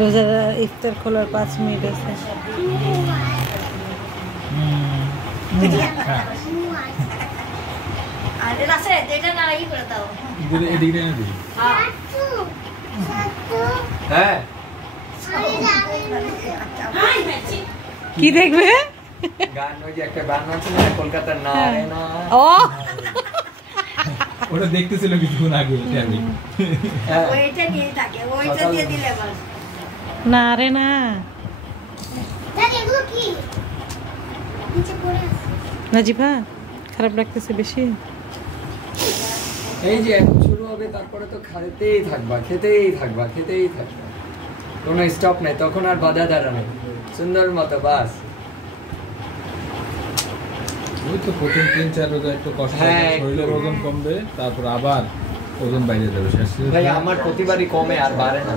রোজারা ইফতার খোলার 5 মিনিট আছে। কি দেখবে? গান ওই যে একটা গান আছে না কলকাতার না রে না। ও ওটা দেখতেছিল কিছুক্ষণ আগে আমি। ওইটা নিয়ে থাকে, ওইটা দিয়ে দিলে বল। না রে না। দাদি এগুলো কি? নিচে পড়ে আছে। নাজিফা খারাপ লাগতেছে বেশি? এই যে এখন শুরু হবে তারপরে তো খেতেই থাকবা খেতেই থাকবা খেতেই থাকবা, কোনো স্টপ নাই, তখন আর বাধা দাঁড়া নেই, সুন্দর মতো বাস। ওই তো প্রথম 3-4 রোজা একটু কষ্ট হবে, শরীরের ওজন কমবে, তারপর আবার ওজন বাইরে যাবে। ভাই আমার প্রতিবারই কমে আর বাড়ে না।